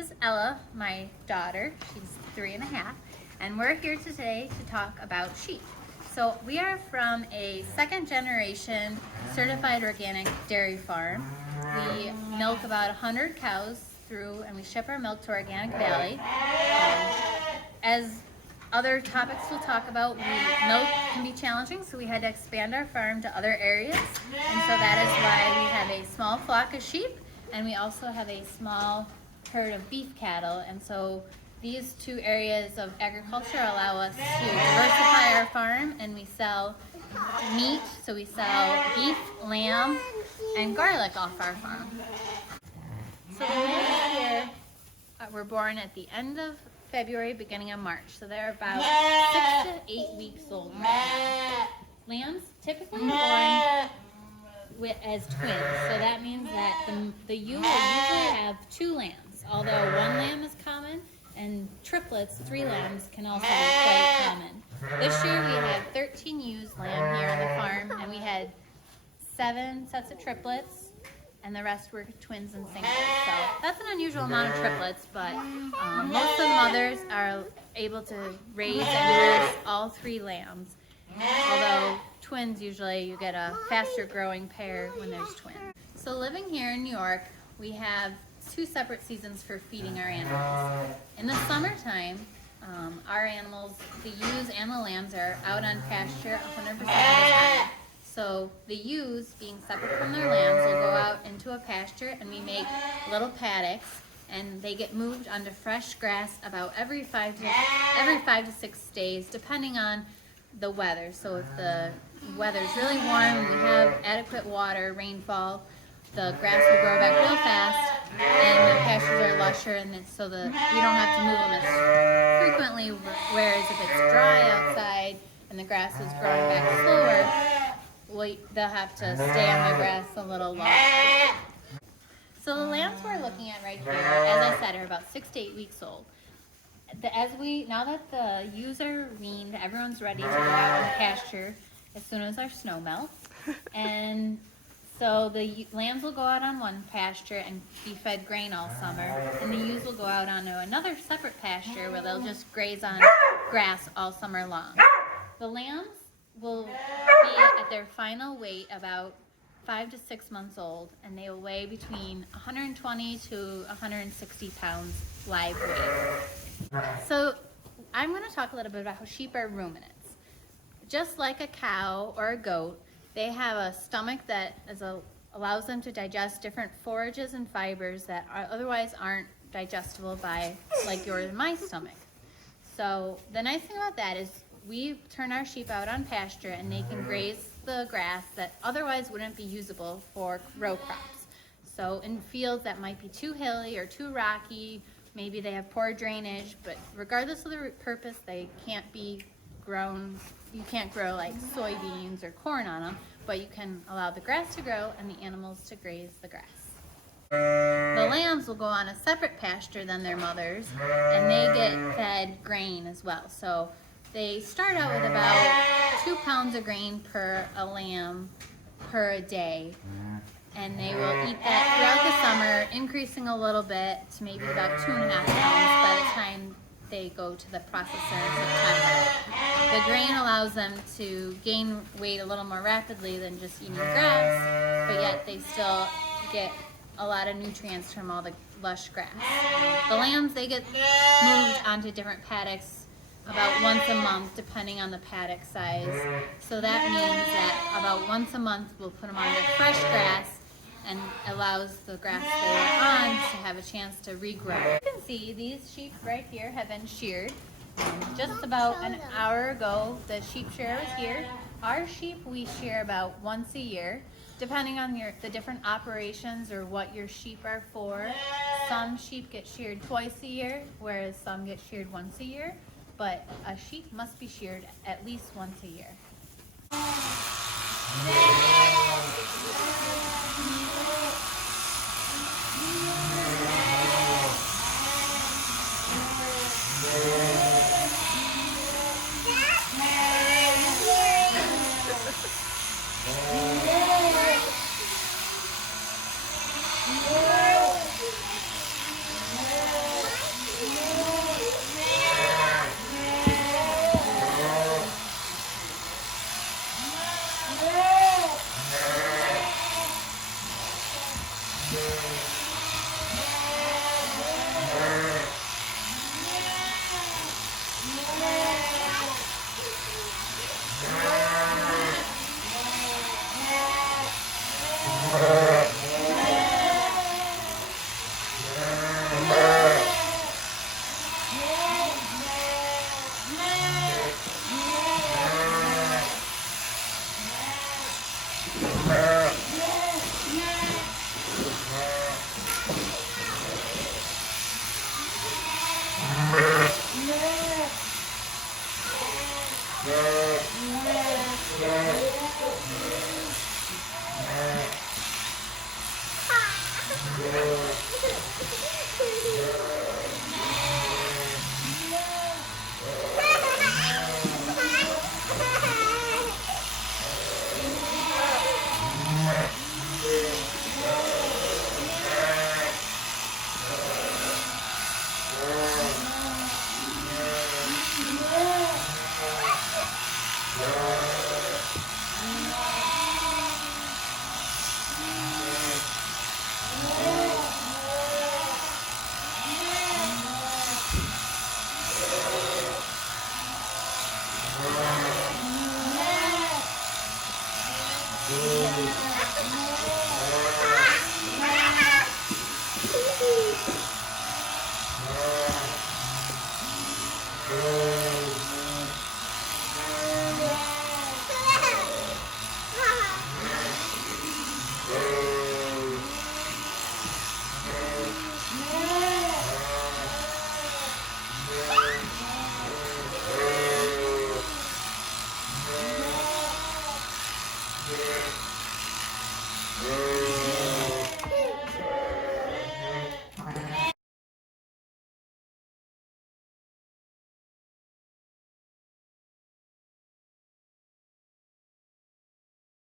is Ella, my daughter. She's 3.5, and we're here today to talk about sheep. So we are from a second generation certified organic dairy farm. We milk about 100 cows through, and we ship our milk to Organic Valley. As other topics we'll talk about, milk can be challenging, so we had to expand our farm to other areas, and so that is why we have a small flock of sheep, and we also have a small herd of beef cattle. And so these two areas of agriculture allow us to diversify our farm, and we sell meat, so we sell beef, lamb, and garlic off our farm. So the lambs here were born at the end of February, beginning of March, so they're about 6 to 8 weeks old right now. Lambs typically born as twins, so that means that the ewe will usually have 2 lambs, although 1 lamb is common, and triplets, 3 lambs, can also be quite common. This year we had 13 ewes lamb here on the farm, and we had 7 sets of triplets, and the rest were twins and singles. So that's an unusual amount of triplets, but most of the mothers are able to raise and nurse all 3 lambs, although twins, usually you get a faster growing pair when there's twins. So living here in New York, we have 2 separate seasons for feeding our animals. In the summertime, our animals, the ewes and the lambs, are out on pasture 100% of the time. So the ewes, being separate from their lambs, will go out into a pasture, and we make little paddocks, and they get moved onto fresh grass about every 5 to 6 days, depending on the weather. So if the weather's really warm and we have adequate water, rainfall, the grass will grow back real fast, and the pastures are lusher, and so we don't have to move them as frequently. Whereas if it's dry outside and the grass is growing back slower, they'll have to stay on the grass a little longer. So the lambs we're looking at right here, as I said, are about 6 to 8 weeks old. Now that the ewes are weaned, everyone's ready to go out on the pasture as soon as our snow melts. And so the lambs will go out on one pasture and be fed grain all summer, and the ewes will go out onto another separate pasture where they'll just graze on grass all summer long. The lambs will be at their final weight about 5 to 6 months old, and they will weigh between 120 to 160 pounds live weight. So I'm going to talk a little bit about how sheep are ruminants. Just like a cow or a goat, they have a stomach that allows them to digest different forages and fibers that otherwise aren't digestible by like yours and my stomach. So the nice thing about that is we turn our sheep out on pasture, and they can graze the grass that otherwise wouldn't be usable for row crops. So in fields that might be too hilly or too rocky, maybe they have poor drainage, but regardless of the purpose, they can't be grown. You can't grow like soybeans or corn on them, but you can allow the grass to grow and the animals to graze the grass. The lambs will go on a separate pasture than their mothers, and they get fed grain as well. So they start out with about 2 pounds of grain per a lamb per a day, and they will eat that throughout the summer, increasing a little bit to maybe about 2.5 pounds by the time they go to the processor in September. The grain allows them to gain weight a little more rapidly than just eating grass, but yet they still get a lot of nutrients from all the lush grass. The lambs, they get moved onto different paddocks about once a month, depending on the paddock size. So that means that about once a month we'll put them onto fresh grass, and allows the grass they were on to have a chance to regrow. You can see these sheep right here have been sheared. Just about an hour ago, the sheep shearer was here. Our sheep we shear about once a year, depending on the different operations or what your sheep are for. Some sheep get sheared twice a year, whereas some get sheared once a year. But a sheep must be sheared at least once a year.